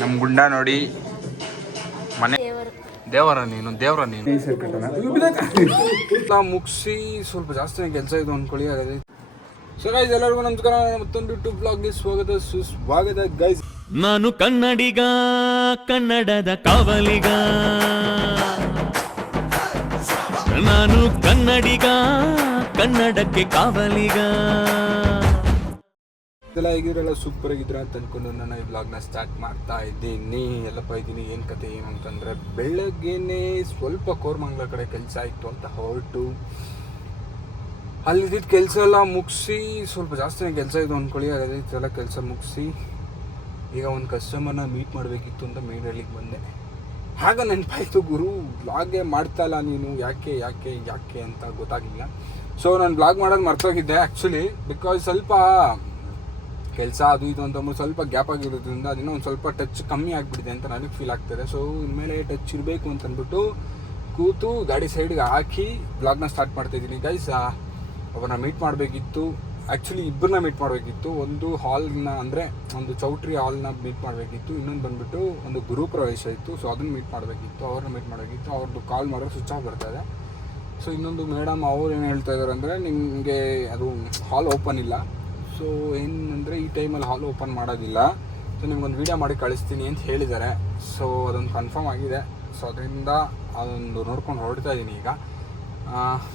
ನಮ್ಮ ಗುಂಡ ನೋಡಿ ಮನೆ ದೇವರ ನೀನು ಮುಗಿಸಿ ಸ್ವಲ್ಪ ಜಾಸ್ತಿ ಕೆಲಸ ಇದು ಅಂದ್ಕೊಳ್ಳಿ. ಹಾಗಾದ್ರೆ ಸೊ ಗೈಸ್ ಎಲ್ಲರಿಗೂ ನಮಸ್ಕಾರ, ಮತ್ತೊಂದು ಯೂಟ್ಯೂಬ್ ಬ್ಲಾಗ್ಗೆ ಸುಸ್ವಾಗತ ಗೈಸ್. ನಾನು ಕನ್ನಡಿಗ, ಕನ್ನಡದ ಕಾವಲಿಗ. ನಾನು ಕನ್ನಡಿಗ, ಕನ್ನಡಕ್ಕೆ ಕಾವಲಿಗ. ಇದೆಲ್ಲ ಹೇಗಿದ್ರೆಲ್ಲ ಸೂಪರ್ ಆಗಿದ್ರ ಅಂತ ಅಂದ್ಕೊಂಡು ನಾನು ಈ ಬ್ಲಾಗ್ನ ಸ್ಟಾರ್ಟ್ ಮಾಡ್ತಾ ಇದ್ದೀನಿ. ಎಲ್ಲಪ್ಪ ಇದ್ದೀನಿ ಏನು ಕತೆ ಏನು ಅಂತಂದರೆ, ಬೆಳಗ್ಗೆನೇ ಸ್ವಲ್ಪ ಕೋರಮಂಗಲ ಕಡೆ ಕೆಲಸ ಇತ್ತು ಅಂತ ಹೊರಟು ಅಲ್ಲಿದ್ದ ಕೆಲಸ ಎಲ್ಲ ಮುಗಿಸಿ ಸ್ವಲ್ಪ ಜಾಸ್ತಿನೇ ಕೆಲಸ ಇದು ಅಂದ್ಕೊಳ್ಳಿ. ಹಾಗಾದ್ರೆ ಇದೆಲ್ಲ ಕೆಲಸ ಮುಗಿಸಿ ಈಗ ಒಂದು ಕಸ್ಟಮರ್ನ ಮೀಟ್ ಮಾಡಬೇಕಿತ್ತು ಅಂತ ಮೇನ್ ಹೇಳಿಗೆ ಬಂದೆ. ಆಗ ನೆನಪಾಯಿತು, ಗುರು ಬ್ಲಾಗೇ ಮಾಡ್ತಾ ಇಲ್ಲ ನೀನು, ಯಾಕೆ ಯಾಕೆ ಯಾಕೆ ಅಂತ ಗೊತ್ತಾಗಲಿಲ್ಲ. ಸೊ ನಾನು ಬ್ಲಾಗ್ ಮಾಡೋದು ಮರ್ತೋಗಿದ್ದೆ ಆ್ಯಕ್ಚುಲಿ, ಬಿಕಾಸ್ ಸ್ವಲ್ಪ ಕೆಲಸ ಅದು ಇದು ಅಂತ ಸ್ವಲ್ಪ ಗ್ಯಾಪ್ ಆಗಿರೋದ್ರಿಂದ ಅದನ್ನ ಒಂದು ಸ್ವಲ್ಪ ಟಚ್ ಕಮ್ಮಿ ಆಗಿಬಿಟ್ಟಿದೆ ಅಂತ ನನಗೆ ಫೀಲ್ ಆಗ್ತದೆ. ಸೊ ಇನ್ಮೇಲೆ ಟಚ್ ಇರಬೇಕು ಅಂತ ಅಂದ್ಬಿಟ್ಟು ಕೂತು ಗಾಡಿ ಸೈಡ್ಗೆ ಹಾಕಿ ಬ್ಲಾಗ್ನ ಸ್ಟಾರ್ಟ್ ಮಾಡ್ತಾಯಿದ್ದೀನಿ ಗೈಸ್. ಅವ್ರನ್ನ ಮೀಟ್ ಮಾಡಬೇಕಿತ್ತು, ಆ್ಯಕ್ಚುಲಿ ಇಬ್ಬರನ್ನ ಮೀಟ್ ಮಾಡಬೇಕಿತ್ತು. ಒಂದು ಹಾಲ್ನ ಅಂದರೆ ಒಂದು ಚೌಟ್ರಿ ಹಾಲ್ನ ಮೀಟ್ ಮಾಡಬೇಕಿತ್ತು, ಇನ್ನೊಂದು ಬಂದುಬಿಟ್ಟು ಒಂದು ಗುರು ಪ್ರವೇಶ ಇತ್ತು. ಸೊ ಅದನ್ನು ಮೀಟ್ ಮಾಡಬೇಕಿತ್ತು, ಅವ್ರನ್ನ ಮೀಟ್ ಮಾಡಬೇಕಿತ್ತು. ಅವ್ರದ್ದು ಕಾಲ್ ಮಾಡೋದು ಸ್ವಿಚ್ ಆಫ್ ಬರ್ತಾಯಿದೆ. ಸೊ ಇನ್ನೊಂದು ಮೇಡಮ್ ಅವ್ರು ಏನು ಹೇಳ್ತಾ ಇದ್ದಾರೆ ಅಂದರೆ, ನಿಮಗೆ ಅದು ಹಾಲ್ ಓಪನ್ ಇಲ್ಲ, ಸೊ ಏನಂದರೆ ಈ ಟೈಮಲ್ಲಿ ಹಾಲ್ ಓಪನ್ ಮಾಡೋದಿಲ್ಲ, ಸೊ ನಿಮ್ಗೊಂದು ವೀಡಿಯೋ ಮಾಡಿ ಕಳಿಸ್ತೀನಿ ಅಂತ ಹೇಳಿದ್ದಾರೆ. ಸೊ ಅದೊಂದು ಕನ್ಫರ್ಮ್ ಆಗಿದೆ. ಸೊ ಅದರಿಂದ ಅದೊಂದು ನೋಡ್ಕೊಂಡು ಹೊರಡ್ತಾ ಇದ್ದೀನಿ ಈಗ.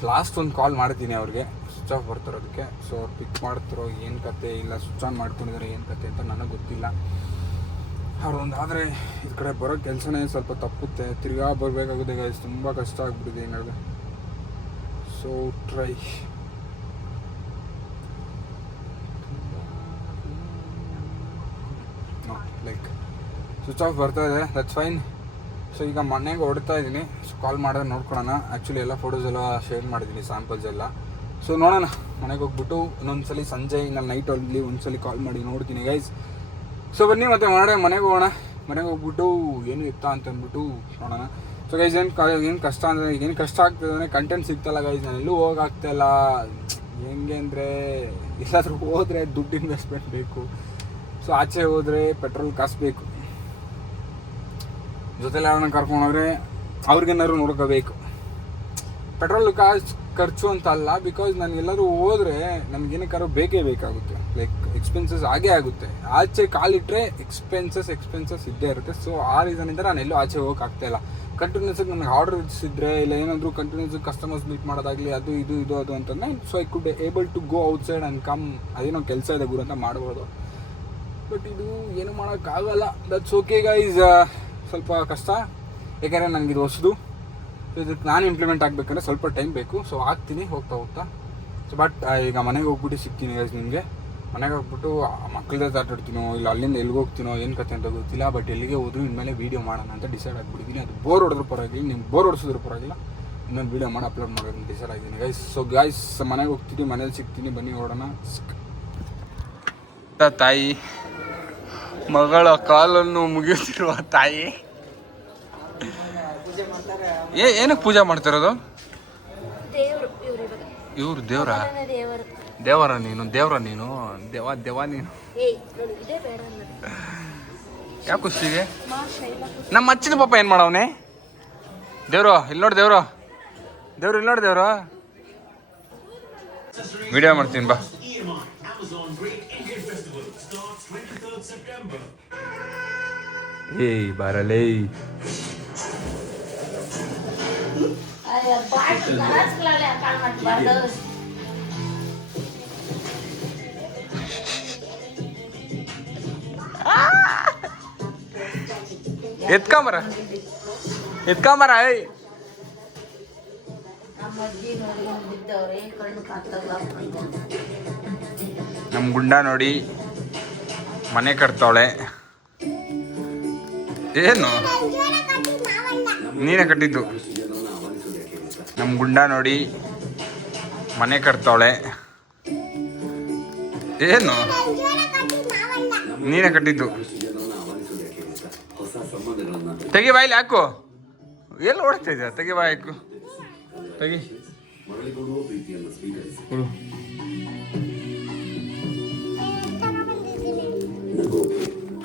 ಲಾಸ್ಟ್ ಒಂದು ಕಾಲ್ ಮಾಡ್ತೀನಿ ಅವ್ರಿಗೆ, ಸ್ವಿಚ್ ಆಫ್ ಬರ್ತಿರೋದಕ್ಕೆ. ಸೊ ಅವ್ರು ಪಿಕ್ ಮಾಡ್ತಿರೋ ಏನು ಕತೆ, ಇಲ್ಲ ಸ್ವಿಚ್ ಆನ್ ಮಾಡ್ಕೊಂಡಿದ್ದಾರೆ ಏನು ಕತೆ ಅಂತ ನನಗೆ ಗೊತ್ತಿಲ್ಲ. ಅವ್ರೊಂದು ಆದರೆ ಈ ಕಡೆ ಬರೋ ಕೆಲಸನೇ ಸ್ವಲ್ಪ ತಪ್ಪುತ್ತೆ, ತಿರ್ಗಾ ಬರಬೇಕಾಗುತ್ತೆ ಗೈಸ್, ತುಂಬ ಕಷ್ಟ ಆಗ್ಬಿಟ್ಟಿದೆ ಏನಾದ್ರು. So try like switch off ಬರ್ತಾ ಇದೆ, ದಟ್ಸ್ ಫೈನ್. ಸೊ ಈಗ ಮನೆಗೆ ಹೊಡ್ತಾ ಇದ್ದೀನಿ. ಸೊ ಕಾಲ್ ಮಾಡೋದು ನೋಡ್ಕೊಳ್ಳೋಣ. ಆ್ಯಕ್ಚುಲಿ ಎಲ್ಲ ಫೋಟೋಸ್ ಎಲ್ಲ ಶೇರ್ ಮಾಡಿದ್ದೀನಿ, ಸ್ಯಾಂಪಲ್ಸ್ ಎಲ್ಲ. ಸೊ ನೋಡೋಣ, ಮನೆಗೆ ಹೋಗ್ಬಿಟ್ಟು ಇನ್ನೊಂದ್ಸಲಿ ಸಂಜೆ ನಾನು ನೈಟ್ ಅಲ್ಲಿ ಒಂದ್ಸಲಿ ಕಾಲ್ ಮಾಡಿ ನೋಡ್ತೀನಿ ಗೈಸ್. ಸೊ ಬನ್ನಿ ಮತ್ತೆ ಮನೆಗೆ ಹೋಗೋಣ. ಮನೆಗೆ ಹೋಗ್ಬಿಟ್ಟು ಏನು ಇತ್ತಾ ಅಂತ ಅಂದ್ಬಿಟ್ಟು ನೋಡೋಣ. ಸೊ ಗೈಸ್ ಏನು ಕಷ್ಟ ಅಂದರೆ, ಏನು ಕಷ್ಟ ಆಗ್ತದೆ ಅಂದರೆ ಕಂಟೆಂಟ್ ಸಿಗ್ತಲ್ಲ ಗೈಸ್. ನಾನು ಎಲ್ಲೂ ಹೋಗಾಗ್ತಾಯಿಲ್ಲ. ಹೆಂಗೆ ಅಂದರೆ, ಎಲ್ಲಾದರೂ ಹೋದರೆ ದುಡ್ಡು ಇನ್ವೆಸ್ಟ್ಮೆಂಟ್ ಬೇಕು. ಸೊ ಆಚೆ ಹೋದರೆ ಪೆಟ್ರೋಲ್ ಕಾಸು ಬೇಕು, ಜೊತೆಲಿ ಯಾರನ್ನ ಕರ್ಕೊಂಡೋದ್ರೆ ಅವ್ರಿಗೇನಾದ್ರು ನೋಡ್ಕೋಬೇಕು. ಪೆಟ್ರೋಲ್ ಕಾಸು ಖರ್ಚು ಅಂತ ಅಲ್ಲ, ಬಿಕಾಸ್ ನಾನು ಎಲ್ಲರೂ ಹೋದರೆ ನನಗೇನಕ್ಕಾದ್ರೂ ಬೇಕೇ ಬೇಕಾಗುತ್ತೆ. ಲೈಕ್ ಎಕ್ಸ್ಪೆನ್ಸಸ್ ಆಗೇ ಆಗುತ್ತೆ. ಆಚೆ ಕಾಲಿಟ್ಟರೆ ಎಕ್ಸ್ಪೆನ್ಸಸ್ ಇದ್ದೇ ಇರುತ್ತೆ. ಸೊ ಆ ರೀಸನಿಂದ ನಾನು ಎಲ್ಲೂ ಆಚೆ ಹೋಗೋಕ್ಕಾಗ್ತಾಯಿಲ್ಲ. ಕಂಟಿನ್ಯೂಸಾಗಿ ನನಗೆ ಆರ್ಡರ್ಸ್ ಇದ್ದರೆ, ಇಲ್ಲ ಏನಾದರೂ ಕಂಟಿನ್ಯೂಸಾಗಿ ಕಸ್ಟಮರ್ಸ್ ಮೀಟ್ ಮಾಡೋದಾಗಲಿ, ಅದು ಇದು ಅಂತಂದರೆ, so I could able to go outside and come. ಅದೇನೋ ಕೆಲಸ ಇದೆ ಗುರು ಅಂತ ಮಾಡ್ಬೋದು. ಬಟ್ ಇದು ಏನು ಮಾಡೋಕ್ಕಾಗಲ್ಲ. That's okay guys. ಸ್ವಲ್ಪ ಕಷ್ಟ, ಯಾಕೆಂದರೆ ನನಗಿದು ಹೊಸದು. ಸೊ ಇದಕ್ಕೆ ನಾನು ಇಂಪ್ಲಿಮೆಂಟ್ ಆಗಬೇಕಂದ್ರೆ ಸ್ವಲ್ಪ ಟೈಮ್ ಬೇಕು. ಸೊ ಆಗ್ತೀನಿ ಹೋಗ್ತಾ. ಸೊ ಬಟ್ ಈಗ ಮನೆಗೆ ಹೋಗ್ಬಿಟ್ಟು ಸಿಗ್ತೀನಿ ಗೈಸ್ ನಿಮಗೆ. ಮನೆಗೆ ಹೋಗ್ಬಿಟ್ಟು ಮಕ್ಕಳ ಜೊತೆ ಆಟಾಡ್ತೀನೋ, ಇಲ್ಲ ಅಲ್ಲಿಂದ ಎಲ್ಲಿಗೆ ಹೋಗ್ತೀನೋ ಏನು ಕತೆ ಅಂತ ಗೊತ್ತಿಲ್ಲ. ಬಟ್ ಎಲ್ಲಿಗೆ ಹೋದ್ರು ಇನ್ಮೇಲೆ ವೀಡಿಯೋ ಮಾಡೋಣ ಅಂತ ಡಿಸೈಡ್ ಆಗಿಬಿಟ್ಟಿದ್ದೀನಿ. ಅದು ಬೋರ್ ಹೊಡೆದ್ರೂ ಪರವಾಗಿಲ್ಲ, ನಿಮ್ಗೆ ಬೋರ್ ಹೊಡಿಸಿದ್ರು ಪರವಾಗಿಲ್ಲ, ಇನ್ನೊಂದು ವೀಡಿಯೋ ಮಾಡಿ ಅಪ್ಲೋಡ್ ಮಾಡೋದು ಡಿಸೈಡ್ ಆಗಿದ್ದೀನಿ ಗೈಸ್. ಸೊ ಗೈಸ್ ಮನೆಗೆ ಹೋಗ್ತೀನಿ, ಮನೇಲಿ ಸಿಗ್ತೀನಿ, ಬನ್ನಿ ಹೊಡೋಣ. ತಾಯಿ ಮಗಳ ಕಾಲನ್ನು ಮುಗಿಯುತ್ತಿರುವ ತಾಯಿ, ಏನಕ್ಕೆ ಪೂಜೆ ಮಾಡ್ತಿರೋದು? ಇವ್ರು ದೇವರ ನೀನು ದೇವ ನೀನು. ಯಾಕೆ ಖುಷಿಗೆ ನಮ್ಮ ಅಚ್ಚಿನ ಪಾಪ ಏನು ಮಾಡವನೆ? ದೇವ್ರು ಇಲ್ಲಿ ನೋಡಿ, ದೇವ್ರು ಇಲ್ಲಿ ನೋಡಿ, ದೇವ್ರು ವಿಡಿಯೋ ಮಾಡ್ತೀನಿ ಬಾ. ಏಯ್ ಬಾರಲೇ, ಎತ್ಕೊಂಬರ ಏಯ್. ನಮ್ಮ ಗುಂಡ ನೋಡಿ ಮನೆ ಕಟ್ತಾವಳೆ. ಏನು ನೀನೇ ಕಟ್ಟಿದ್ದು? ನಮ್ಮ ಗುಂಡ ನೋಡಿ ಮನೆ ಕಟ್ತಾವಳೆ. ಏನು ನೀನೇ ಕಟ್ಟಿದ್ದು? ತೆಗಿ ಬಾಯಿಲಿ ಹಾಕು. ಎಲ್ಲಿ ಓಡ್ತಾ ಇದ್ದ? ತೆಗಿ ಬಾಯಿ ಹಾಕು, ತೆಗಿ.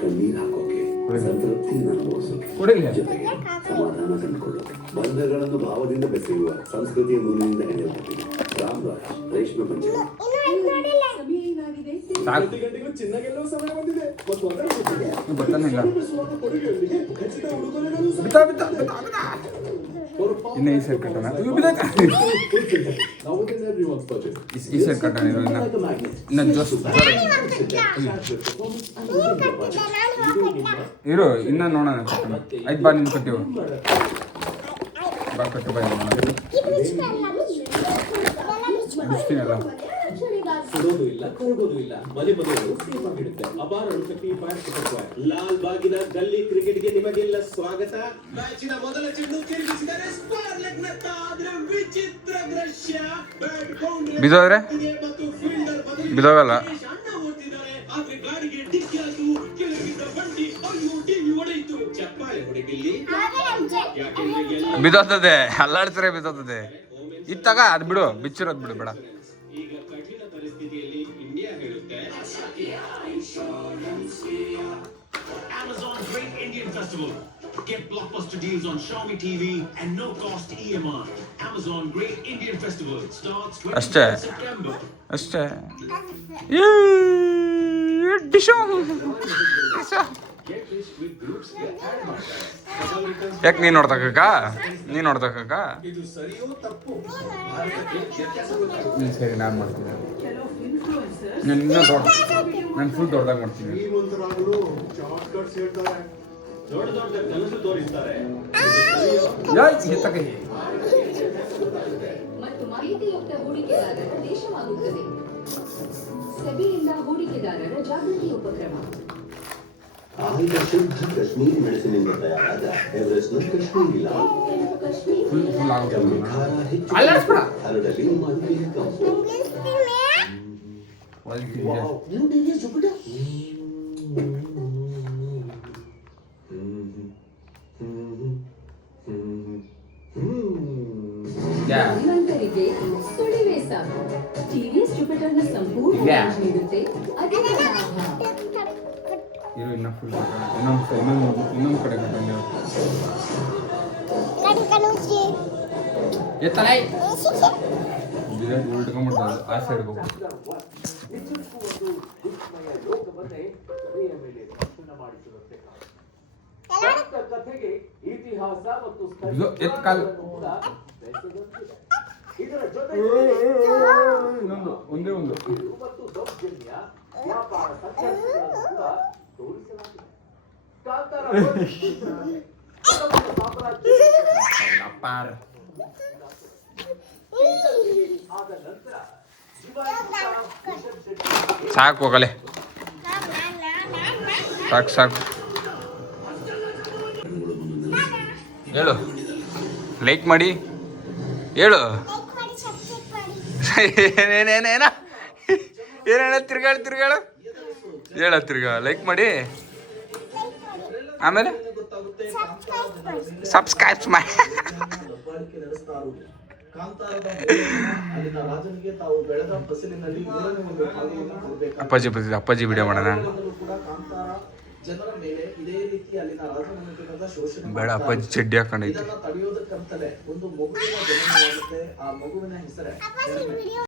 ಕಣ್ಣೀರ್ ಹಾಕೋಕೆ ಸಂತೃಪ್ತಿಯನ್ನು ಅನುಭವಿಸೋದು, ಕೊಡಿಲ್ಲ ಜೊತೆಗೆ ಸಮಾಧಾನ ಕಂಡುಕೊಳ್ಳೋದು, ಬಂಧಗಳನ್ನು ಭಾವದಿಂದ ಬೆಸೆಯುವ ಸಂಸ್ಕೃತಿಯ ಮೂಲದಿಂದ ನಡೆಯುತ್ತದೆ. ರಾಮರಾಜ್ ರೇಷ್ಮೆ ಪಂಚಮಿ. ಸಾಕು ಬರ್ತಾನಿಲ್ಲ. ಬಿತ್ತಾ ಇನ್ನು ಈ ಸೈಡ್ ಕಟ್ಟೋಣ. ಈ ಸೈಡ್ ಕಟ್ಟೋಣ. ಇನ್ನು ಜೋಸ್ ಇರು, ಇನ್ನ ನೋಡೋಣ ಕಟ್ಟೋಣ. ಆಯ್ತು ಬಾ, ನಿಮ್ಗೆ ಕಟ್ಟಿವು ಬಾ, ಕಟ್ಟು ಬಾ. ಬಿಡ್ತೀನಲ್ಲ. ಸುಡೋದು ಇಲ್ಲ, ಕರಗೋದು ಇಲ್ಲ, ಮನೆ ಮನೆಗಳು ಸೇಫ್ ಆಗಿಡುತ್ತೆ. ಅಪಾರ ಅಣುಶಕ್ತಿ ಲಾಲ್ ಬಾಗಿನ ಗಲ್ಲಿ ಕ್ರಿಕೆಟ್ಗೆ ನಿಮಗೆಲ್ಲ ಸ್ವಾಗತ. ಮ್ಯಾಚಿನ ಮೊದಲ ಚೆಂಡು ತಿರುಗಿಸಿದರೆ ಸ್ಕ್ವೇರ್ ಲೆಗ್ ನತ್ತ ಆದ್ರೆ ವಿಚಿತ್ರ ದೃಶ್ಯ. ಬ್ಯಾಟ್ ಬೌಂಡರಿ ಬಿದ್ದೋದ್ರೆ ಮತ್ತು ಫೀಲ್ಡರ್ ಬದಲಿಗೆ ಬಿದ್ದೋಗಲ್ಲ. ಅಣ್ಣ ಓಡ್ತಿದ್ದಾರೆ. ಆದ್ರೆ ಗಾಡಿಗೆ ಡಿಕ್ಕಿ ಆಯ್ತು. ಕೆಳಗಿದ್ದ ಬಂಡಿ ಅಯ್ಯೋ ಟಿವಿ ಹೊಡೆಯಿತು. ಚಪ್ಪಾಳೆ ಹೊಡೆಗಿಲ್ಲಿ ಯಾಕೆಂದ್ರೆ ಎಲ್ಲ ಬಿದ್ದೋಗ್ತದೆ, ಅಲ್ಲಾಡ್ತಾರೆ ಬಿದ್ದೋಗ್ತದೆ. ಇತ್ತಾಗ ಅದು ಬಿಡು, ಬಿಚ್ಚಿರೋದು ಬಿಡು ಬೇಡ. ಈಗ ಕಠಿಣ ಪರಿಸ್ಥಿತಿಯಲ್ಲಿ ಇಂಡಿಯಾ ಹೇಳುತ್ತೆ Amazon Great Indian Festival. Get blockbuster deals on Xiaomi TV and no cost EMI. Amazon Great Indian Festival starts 20 September. ಅಷ್ಟೇ. ಯಾಕೆ ನೀನು ನೋಡ್ತಕ್ಕ ನೀನು ನೋಡ್ತಕ್ಕ ಇದು ಸರಿಯೋ ತಪ್ಪು? ಸರಿ, ನಾನು ಮಾಡ್ತೀನಿ. ನಾನು ಇನ್ನೂ ದೊಡ್ಡ, ನಾನು ಫುಲ್ ದೊಡ್ಡದಾಗಿ ಮಾಡ್ತೀನಿ. ದೊಡ್ಡ ದೊಡ್ಡ ಕನಸು ತೋರಿಸ್ತಾರೆ. ಮತ್ತು ಮಾಹಿತಿಯುಕ್ತ ಹೂಡಿಕೆದಾರರ ದೇಶವಾಗುತ್ತದೆ. ಸೆಬಿಯಿಂದ ಹೂಡಿಕೆದಾರರ ಜಾಗೃತಿ ಉಪಕ್ರಮ. ಆಗ ಶುದ್ಧ ಕಾಶ್ಮೀರಿ ಮೆಣಸಿನಿಂದ ತಯಾರಾದ ಎವರೆಸ್ಟ್ನ ಕಾಶ್ಮೀರಿ ಲಾಲ್. ಫುಲ್ ಆಗುತ್ತೆ. ಖಾರ ಹೆಚ್ಚು ಹರಡಲಿ ಮಲ್ಪೆಯ ಕಂಪು. ನೀವು ಟಿವಿ ಜುಪಿಟರ್ ಧೀಮಂತರಿಗೆ ಸುಳಿವೆ ಸಾಕು. ಟಿವಿಎಸ್ ಜುಪಿಟರ್ನ ಸಂಪೂರ್ಣ ರೇಂಜ್ ನೀಡುತ್ತೆ. ಅಧಿಕ ಲಾಭ. ಇರು, ಇನ್ನೂ ಫುಲ್ ಇನ್ನೊಂದು ಕಡೆ ಕಟ್ಟಂಗೆ ಎತ್ತಲೈ ಉಲ್ಟ್ಕೊಂಡ್ಬಿಡ್ತದೆ. ಆ ಸೈಡ್ ಹೋಗ್ಬೋದು. ಇತಿಹಾಸ ಮತ್ತು ಎತ್ ಕಾಲು ಇನ್ನೊಂದು ಒಂದೇ ಒಂದು ಮತ್ತು ದೌರ್ಜನ್ಯ ವ್ಯಾಪಾರ ಸಂಘರ್ಷಗಳನ್ನು ಕೂಡ ತೋರಿಸಲಾಗಿದೆ. ಕಾಂತಾರ ಆದ ನಂತರ ಸಾಕು ಹೋಗಲೆ, ಸಾಕು ಸಾಕು. ಹೇಳು, ಲೈಕ್ ಮಾಡಿ ಹೇಳು. ಏನೇನೇನೇನ ಏನೇಳ ತಿರ್ಗಾಳು ಹೇಳ, ತಿರ್ಗಾ ಲೈಕ್ ಮಾಡಿ, ಆಮೇಲೆ ಸಬ್ಸ್ಕ್ರೈಬ್ ಮಾಡಿ. ಅಪ್ಪಾಜಿ ಬರ್ತಿದ್ದೆ, ಅಪ್ಪಾಜಿ ವಿಡಿಯೋ ಮಾಡೋಣ. ಬೇಡ, ಅಪ್ಪಾಜಿ ಚಡ್ಡಿ ಹಾಕೊಂಡೈತಿ. ತಡೆಯೋದಕ್ಕಂತಲೇ ಒಂದು ಮಗುವಿನ ಜನನವಾಗುತ್ತೆ. ಆ ಮಗುವಿನ ಹೆಸರೇ